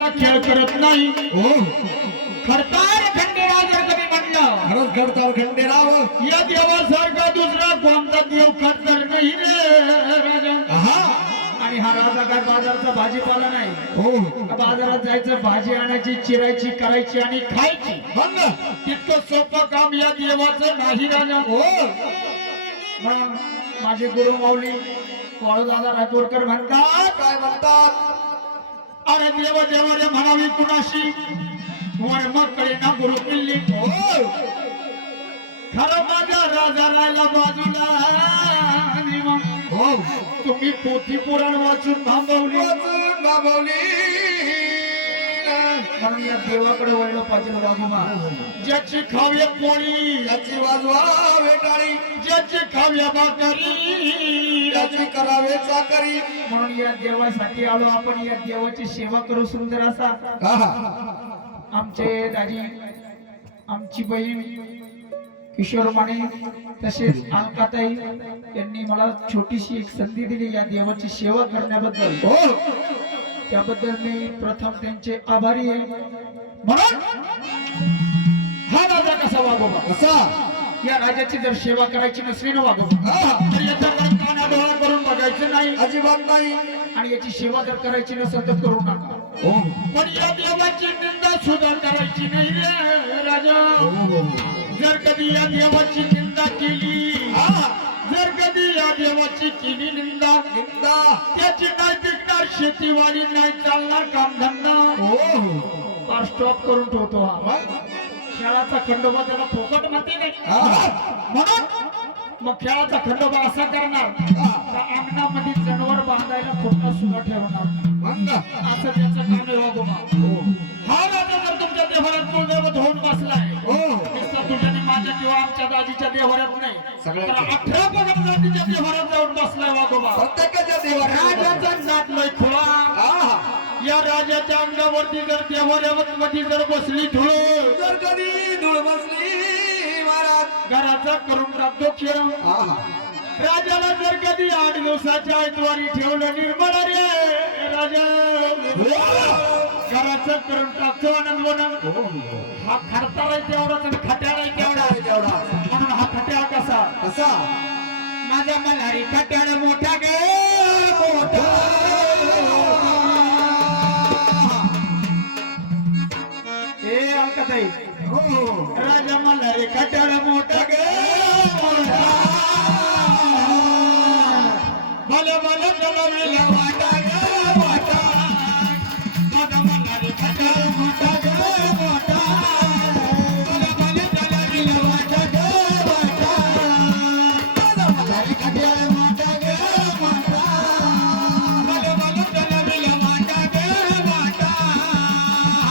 खेळ करत नाही. हो खडताळ खंडेराव जर कधी म्हणलं खरंच खडताळ खंडेराव या देवासारखा दुसरा कोणता देव खडतर नाही रे राजा. आहा आणि हा राजा काय बाजाराचा भाजीपाला नाही. हो बाजारात जायचं भाजी आणायची चिरायची करायची आणि खायची. बंद तितकं सोपं काम या देवाचं नाही राजा. हो म्हणून माझे गुरु माऊली दादा राजूरकर म्हणतात काय म्हणतात अरे देव देव रे म्हणावी कुणाशी वर मग कडे ना गुरु किल्ली. हो खरं माझा राजा राहिला बाजूला आणि मग हो तुम्ही पोथी पुराण वाचून थांबवली. वाचून बाबवली म्हणून या देवाकडे वळलं पाहिजे वाघोबा. ज्याची खाव्या पोळी याची वाजवा वेटाळी ज्याची खाव्या भाकरी याची करावे चाकरी. म्हणून या देवासाठी आलो आपण. या देवाची सेवा करू. सुंदर असा आहा आमचे दाजी आमची बहीण किशोर माने तसेच अलकाताई यांनी मला छोटीशी एक संधी दिली या देवाची सेवा करण्याबद्दल. हो त्याबद्दल मी प्रथम त्यांचे आभारी आहे. म्हणून हा राजा कसा वागोबा. कसा या राजाची जर सेवा करायची नसली ना वागोबा आहा तर याच्याकडे कानाडोळा करून बघायचं नाही. अजिबात नाही. आणि याची सेवा जर करायची नसेल तर करू नका. हो पण या देवाची निंदा सुद्धा करायची नाही रे राजा. हो जर कधी या देवाची निंदा केली आहा जर कधी या देवाची केली निंदा निंदा त्याची नाही टिकणार शेतीवाडी नाही चालणार कामधंदा. हो स्टॉप करून ठेवतो हा. खेळाचा खंडोबा त्याला फुकट म्हणते नाही. आहा म्हणून मग खेळाचा खंडोबा असा करणार का अंगणामध्ये जनावर बांधायला खोटा सुद्धा ठेवणार बंद असं त्याचं काम आहे वागोबा. हा राजा जर तुमच्या देवाऱ्यात कुलदैवत होऊन बसलाय हो नुसता तुझ्याने माझ्या किंवा आमच्या दाजीच्या देवाऱ्यात नाही सगळ्या तर 18 पगड जातीच्या देवाऱ्यात जाऊन बसलाय वागोबा. प्रत्येकाच्या देवाऱ्यात राजाचा नात लय खुळा. आहा या राजाच्या अंगावरती जर देवाऱ्यामध्ये जर बसली धुळ जर कधी धूळ बसली महाराज घराचा करून टाकतो खेळ. आहा राजाला जर कधी 8 दिवसाच्या ऐतवारी ठेवलं निर्मळ रे राजा घराचं करून टाकतो आनंद हा खडताळ आहे तेवढाच आणि खट्याळ आहे तेवढा. म्हणून हा खट्याळ कसा कसा माझ्या मल्हारी खट्याळ मोठा गे मोठा. हे अलकाताई हो राजा मल्हारी खट्याळ मोठा गे मोठा. भले भले चलविला वाटा गे वाटा. माझा मल्हारी खट्याळ मोठा गे मोठा. भले भले चलविला वाटा गे वाटा. माझा मल्हारी खट्याळ मोठा गे मोठा. भले भले चलविला वाटा गे वाटा.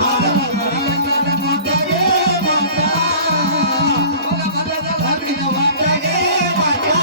माझा मल्हारी खट्याळ मोठा गे मोठा. भले भले चलविला वाटा गे वाटा.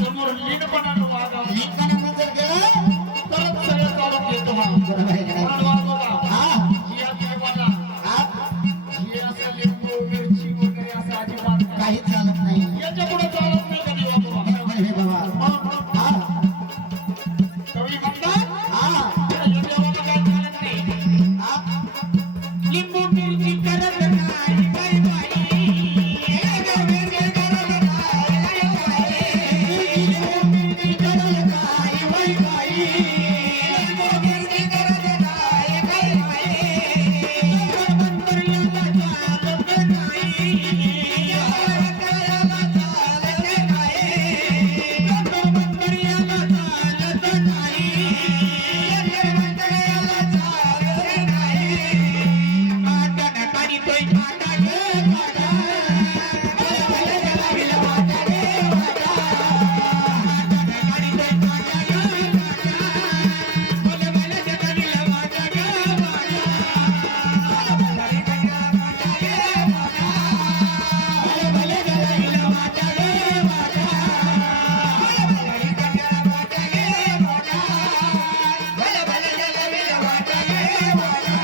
समोर लीनपणानं वागावं लिखाणानं जर गेलं तरच सगळं चालून येतो हा बरोबर आहे का नाही? म्हणून वागोबा हा या देवाला हा हे असं लिंबू मिरची वगैरे असं अजिबात नाही. काहीच चालत नाही याच्या पुढे चालत नाही कधी वागोबा बरोबर आहे बाबा मग हा कवी म्हणतात हा या देवाला काय चालत नाही हा लिंबू मिरची करत नाही बाई बाई लिंबू मिरची करत नाही बाई बाई लिंबू मिरची करत नाही बाई बाई मंतरला चालत नाही मंतरला चालत नाही मंतरला चालत नाही मंतरला चालत नाही आटन काढितोय काटा गे काटा भले भले जगाविला वाटा गे वाटा आटन काढितोय काटा गे काटा भले भले जगाविला वाटा गे वाटा भले भले जगाविला वाटा गे वाटा भले भले जगाविला वाटा गे वाटा भले भले जगाविला वाटा गे वाटा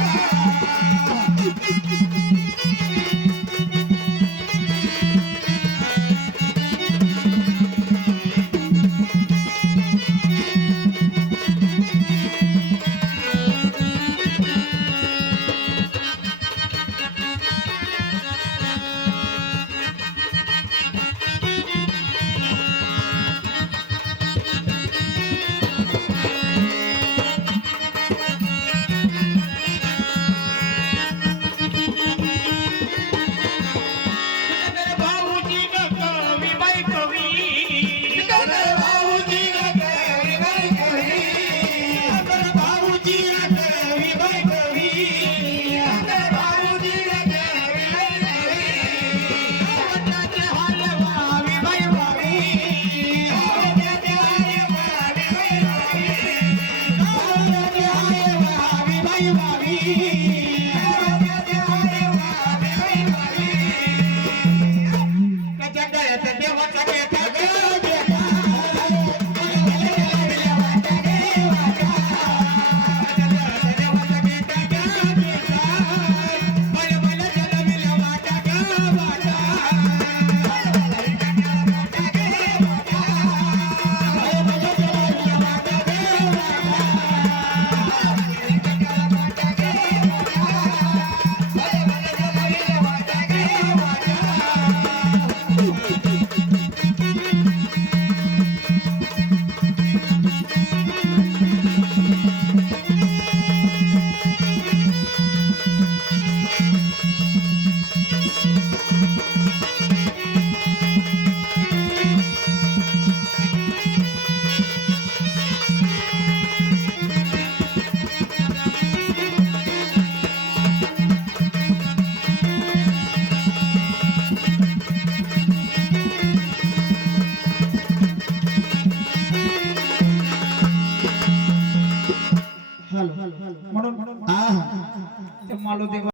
भाऊजी कवी बाई कवी भाऊजी कवी बाई कवी भाऊजी कवी बाई कवी भाऊजी कवी बाई कवी वटाचे हाल वावी बाई वावी वटाचे हाल वावी बाई वावी वटाचे हाल वावी बाई वावी वटाचे हाल वावी बाई वावी त्याच्या गळ्यात देवाचा घेता ग घेता भले भले जगाविला वाटा गे वाटा त्याच्या गळ्यात देवाचा घेता ग घेता भले भले जगाविला वाटा ग वाटा भले भले जगाविला वाटा गे वाटा भले भले जगाविला वाटा गे वाटा भले भले जगाविला वाटा गे वाटा भले भले जगाविला वाटा गे वाटा हॅलो म्हणून हा ते मालुदेव